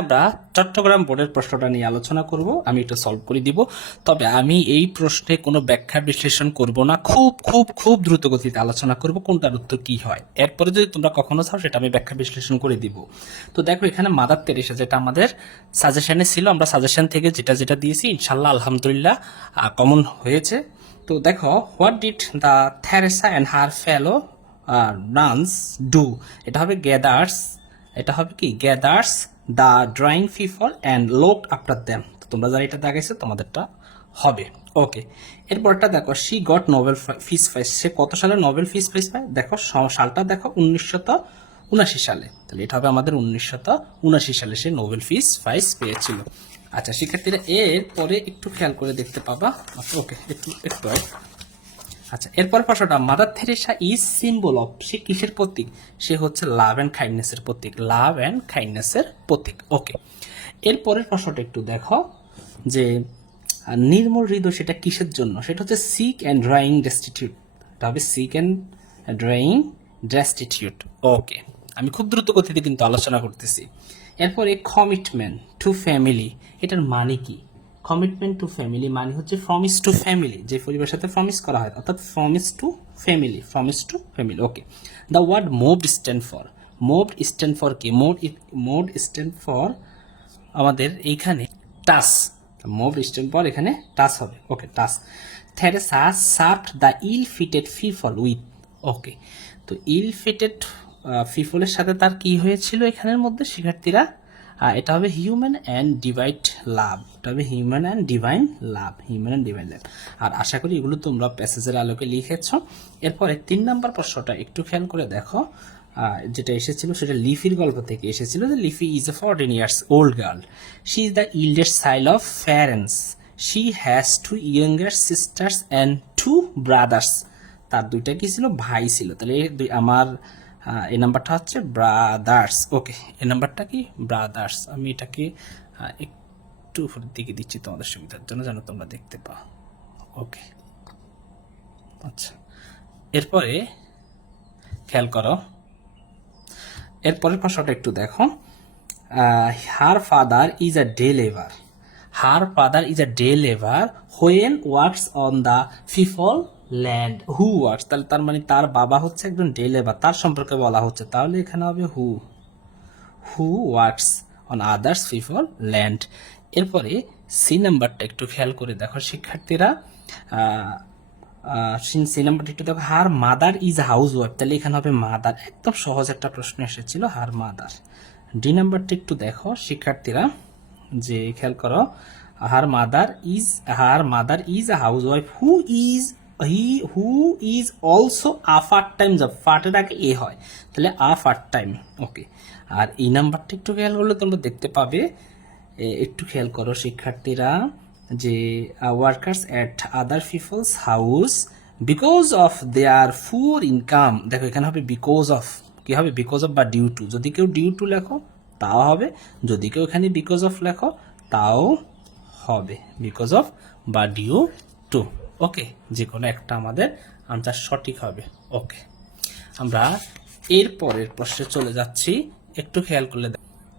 আমরা চট্টগ্রাম বোর্ডের প্রশ্নটা নিয়ে আলোচনা করব। আমি এটা সলভ করে দিব, তবে আমি এই প্রশ্নে কোনো ব্যাখ্যা বিশ্লেষণ করব না, খুব খুব খুব দ্রুত গতিতে আলোচনা করব কোনটার উত্তর কি হয়। এরপরে যদি তোমরা কখনো চাও সেটা আমি ব্যাখ্যা বিশ্লেষণ করে দিব। তো দেখো এখানে মাদার তেরেসা যেটা আমাদের সাজেশনে ছিল, আমরা সাজেশন থেকে যেটা যেটা দিয়েছি ইনশাল্লাহ আলহামদুলিল্লাহ কমন হয়েছে। তো দেখো, what did the Teresa and her fellow nuns do, এটা হবে গ্যাদার্স, এটা হবে কি গ্যাদার্স দ্য ড্রয়িং people and look after them. তোমরা যারা এটা দেখাইছো তোমাদেরটা হবে। ওকে, এরপরটা দেখো, she got Nobel peace prize, সে কত সালে নোবেল পিস প্রাইজ পায়? দেখো সালটা দেখো 1979 সালে, তাহলে এটা হবে আমাদের 1979 সালে সে নোবেল পিস প্রাইজ পেয়েছিল। আচ্ছা শিক্ষার্থীরা, এর পরে একটু খেয়াল করে দেখতে পাবা। ওকে, একটু একটু আচ্ছা, এরপর প্রশ্নটা, mother Teresa is symbol of, সে কিসের প্রতীক? সে হচ্ছে love and কাইন্ডনেসের Pratik, love and কাইন্ডনেসের প্রতীক। ওকে, এরপরের প্রশ্নটা একটু দেখো যে নির্মল হৃদয় সেটা কিসের জন্য? সেটা হচ্ছে সিক অ্যান্ড ড্রয়িং ডেস্টিটিউট, এটা হবে সিক অ্যান্ড ড্রয়িং ডেস্টিটিউট। ওকে, আমি খুব দ্রুত গতিতে কিন্তু আলোচনা করতেছি। এরপরে কমিটমেন্ট টু ফ্যামিলি, এটার মানে কি? কমিটমেন্ট টু ফ্যামিলি মানে হচ্ছে প্রমিস টু ফ্যামিলি, যে পরিবারের সাথে প্রমিস করা হয়, অর্থাৎ promise to family, promise to family. Okay, the word moved stand for, moved stand for কি? মুভড স্ট্যান্ড ফর আমাদের এইখানে টাস, মুভড স্ট্যান্ড ফর এখানে টাস হবে। ওকে, টাস। Teresa served the ill fated people with, okay, তো ইল ফিটেড পিপলের সাথে তার কি হয়েছিল এখানের মধ্যে শিক্ষার্থীরা? এটা হবে হিউম্যান অ্যান্ড ডিভাইন লাভ, এটা হবে human and divine love, human and divine love. আর আশা করি এগুলো তোমরা প্যাসেজের আলোকে লিখেছ। এরপরে 3 নম্বর প্রশ্নটা একটু খেয়াল করে দেখো, যেটা এসেছিল সেটা লিফির গল্প থেকে এসেছিল, যে leafy is a 14 years old girl, she is the eldest child of parents, she has 2 younger sisters and 2 brothers, তার দুইটা কি ছিল? ভাই ছিল। তাহলে আমার এই নাম্বারটা হচ্ছে ব্রাদার্স। ওকে, এই নাম্বারটা কি? ব্রাদার্স। আমি এটাকে একটু উপরের দিকে দিচ্ছি তোমাদের সুবিধার জন্য, যেন তোমরা দেখতে পাও। ওকে, আচ্ছা, এরপরে খেয়াল করো, এরপরের প্রশ্নটা একটু দেখো, her father is a day labour, her father is a day labour when works on the people land, who works, তাহলে তার মানে তার বাবা হচ্ছে একজন ডে লেবার, তার সম্পর্কে বলা হচ্ছে, তাহলে এখানে হবে who, who works on others people land. এরপরে সি নাম্বারটা একটু খেয়াল করে দেখো শিক্ষার্থীরা, সি নাম্বারটা একটু দেখো, her mother is house wife, তাহলে এখানে হবে মাদার, একদম সহজ একটা প্রশ্ন এসেছিল, হার মাদার। ডি নাম্বারটা একটু দেখো শিক্ষার্থীরা, যে খেয়াল করো, her mother is a house wife who is also a part time job, পার্টের আগে এ হয়, তাহলে আ পার্ট টাইম। ওকে, আর এই নাম্বারটা একটু খেয়াল করলে তোমরা দেখতে পাবে, একটু খেয়াল করো শিক্ষার্থীরা, যে workers at other people's house because of their poor income, দেখো এখানে হবে বিকজ অফ, কি হবে? বিকজ অফ বা ডিউ টু, যদি কেউ ডিউ টু লেখো তাও হবে, যদি কেউ এখানে বিকজ অফ লেখো তাও হবে, বিকজ অফ বা ডিউ টু। ওকে, যে কোনো একটা আমাদের আনসার সঠিক হবে। ওকে, আমরা এর পরের প্রশ্নে চলে যাচ্ছি, একটু খেয়াল করলে।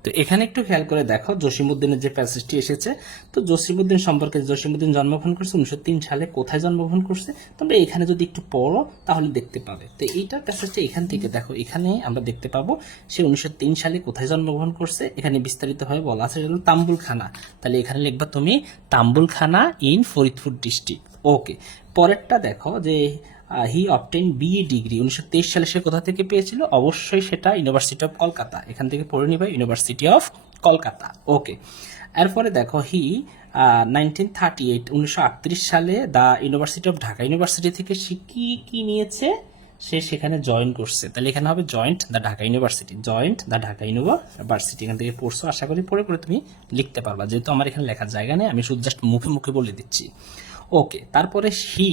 তো এখানে একটু খেয়াল করে দেখো জসিমউদ্দিনের যে প্যাসেজটি এসেছে, তো জসিমউদ্দিন সম্পর্কে, জসিমউদ্দিন জন্মগ্রহণ করছে 1903 সালে, কোথায় জন্মগ্রহণ করছে তোমরা এখানে যদি একটু পড়ো তাহলে দেখতে পাবে। তো এইটার প্যাসেজটা এখান থেকে দেখো, এখানে আমরা দেখতে পাবো সে 1903 সালে কোথায় জন্মগ্রহণ করছে, এখানে বিস্তারিতভাবে বলা আছে, সেটা হলো তাম্বুলখানা, তাহলে এখানে লিখবা তুমি তাম্বুলখানা ইন ফরিদপুর ডিস্ট্রিক্ট। ওকে, পরেরটা দেখো যে হি অবটেইন বিএ ডিগ্রি, 1923 সালে সে কোথা থেকে পেয়েছিল? অবশ্যই সেটা ইউনিভার্সিটি অফ কলকাতা, এখান থেকে পড়ে নিবা ইউনিভার্সিটি অফ কলকাতা। ওকে, এরপরে দেখো হি 1938 সালে the university of Dhaka, university থেকে সে কি নিয়েছে? সে সেখানে জয়েন করছে, তাহলে এখানে হবে joined the Dhaka university, joined the Dhaka university. এখান থেকে পড়ছো, আশা করি পড়ে তুমি লিখতে পারবা, যেহেতু আমার এখানে লেখার জায়গা নেই, আমি শুধু জাস্ট মুখে মুখে বলে দিচ্ছি। ওকে, তারপরে সি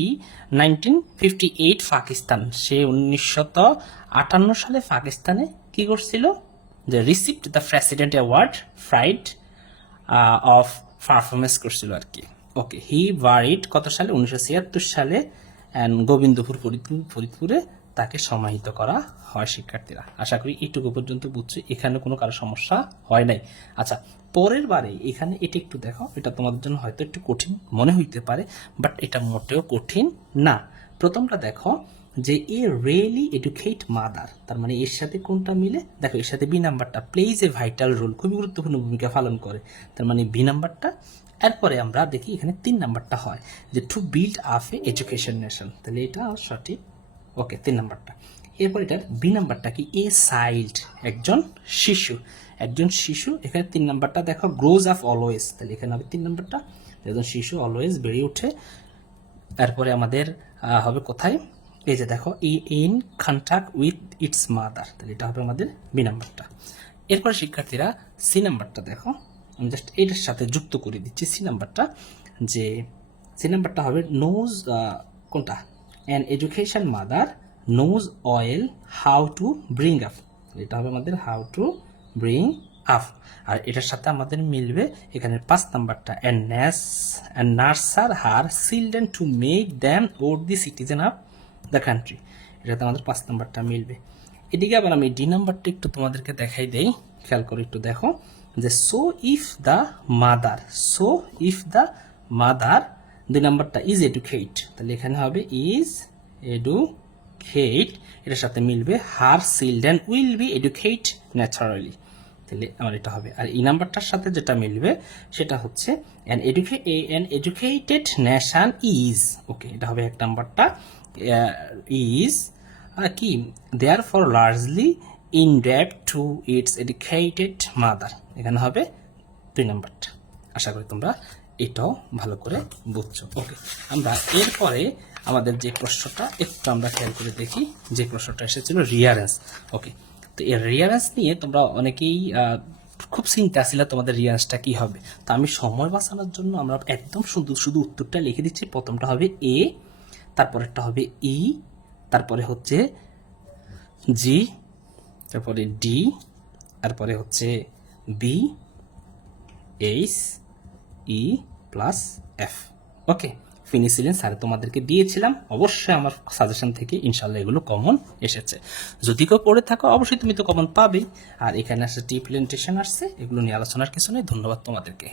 1958 পাকিস্তান, সে 1958 সালে পাকিস্তানে কি করছিল? যে received the president award fried of performance করছিল আর কি। ওকে, হি বারিড কত সালে? 1976 সালে, অ্যান্ড গোবিন্দপুর ফরিদপুরে তাকে সমাহিত করা হয় শিক্ষার্থীরা। আশা করি এইটুকু পর্যন্ত বুঝছি, এখানে কোনো কারো সমস্যা হয় নাই। আচ্ছা, পরের বারে এখানে এটা একটু দেখো, এটা তোমাদের জন্য হয়তো একটু কঠিন মনে হইতে পারে, বাট এটা মোটেও কঠিন না। প্রথমটা দেখো যে এ রিয়েলি এডুকেট মাদার, তার মানে এর সাথে কোনটা মিলে, দেখো এর সাথে বি নাম্বারটা প্লেজ এ ভাইটাল রোল, খুবই গুরুত্বপূর্ণ ভূমিকা পালন করে, তার মানে বি নাম্বারটা। এরপরে আমরা দেখি এখানে 3 নাম্বারটা হয় যে to build up A education nation, তাহলে এটা সঠিক। ওকে, 3 নাম্বারটা। এরপর এটার বি নাম্বারটা কি, এ চাইল্ড, একজন শিশু, একজন শিশু। এখানে 3 নাম্বারটা দেখো গ্রোজ আপ অলওয়েজ, তাহলে এখানে হবে 3 নাম্বারটা, একজন শিশু অলওয়েজ বেড়ে ওঠে। তারপরে আমাদের হবে কোথায়, এই যে দেখো in contact with its mother, তাহলে এটা হবে আমাদের বি নাম্বারটা। এরপরে শিক্ষার্থীরা সি নাম্বারটা দেখো, আমি জাস্ট এটার সাথে যুক্ত করে দিচ্ছি সি নাম্বারটা, যে সি নাম্বারটা হবে নোজ, কোনটা, an education mother knows well how to bring up, এটা হবে আমাদের হাউ টু ব্রিং আপ। আর এটার সাথে আমাদের মিলবে এখানে 5 নাম্বারটা, and nurture her children to make them or the citizen of the country, এটাতে আমাদের 5 নাম্বারটা মিলবে। এদিকে আবার আমি ডি নাম্বারটা একটু তোমাদেরকে দেখাই দেই, খেয়াল করে একটু দেখো যে so if the mother, so if the mother, 2 নাম্বারটা ইজ এডুকেট, তাহলে এখানে হবে ইজ এডুকেট, এটার সাথে মিলবে her children will be educate naturally, তাহলে আমার এটা হবে। আর এই নাম্বারটার সাথে যেটা মিলবে সেটা হচ্ছে an educated nation is, okay এটা হবে 1 নাম্বারটা, ইজ কি therefore largely in debt to its educated mother, এখানে হবে 2 নাম্বারটা। আশা করি তোমরা এটাও ভালো করে বুঝছো। ওকে, আমরা এরপরে আমাদের যে প্রশ্নটা একটু আমরা খেয়াল করে দেখি, যে প্রশ্নটা এসেছিল রিয়ারেন্স। ওকে, তো এই রিয়ারেন্স নিয়ে তোমরা অনেকেই খুব চিন্তা ছিল তোমাদের রিয়ারেন্সটা কি হবে। তো আমি সময় বাঁচানোর জন্য আমরা একদম শুধু উত্তরটা লিখে দিচ্ছি। প্রথমটা হবে এ, তারপরেরটা হবে ই, তারপরে হচ্ছে জি, তারপরে ডি, তারপরে হচ্ছে বি, এইচ, ই প্লাস এফ। ওকে, ফিনিসিলিন স্যার তোমাদেরকে দিয়েছিলাম, অবশ্যই আমার সাজেশন থেকে ইনশাল্লাহ এগুলো কমন এসেছে। যদি কেউ পড়ে থাকো অবশ্যই তুমি তো কমন পাবেই। আর এখানে আসছে টি প্রেজেন্টেশন আসছে, এগুলো নিয়ে আলোচনার কিছু নেই। ধন্যবাদ তোমাদেরকে।